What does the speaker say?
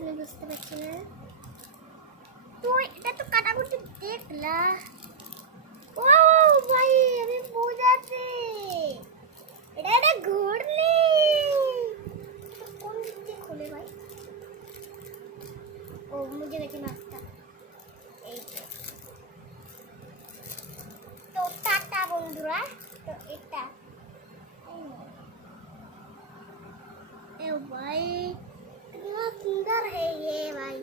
আমি বুঝতে পারছি না। তো এটা তো কাটাকুটি দেখলা। ও ভাই আমি বুঝাচ্ছি, এটা একটা ঘুরলি। কোন দিক দিয়ে খুলে ভাই? ও মুঝে গেছে মাছটা। এই তো টাটা বন্ধুরা। তো এটা ए भाई कितना सुंदर है ये भाई।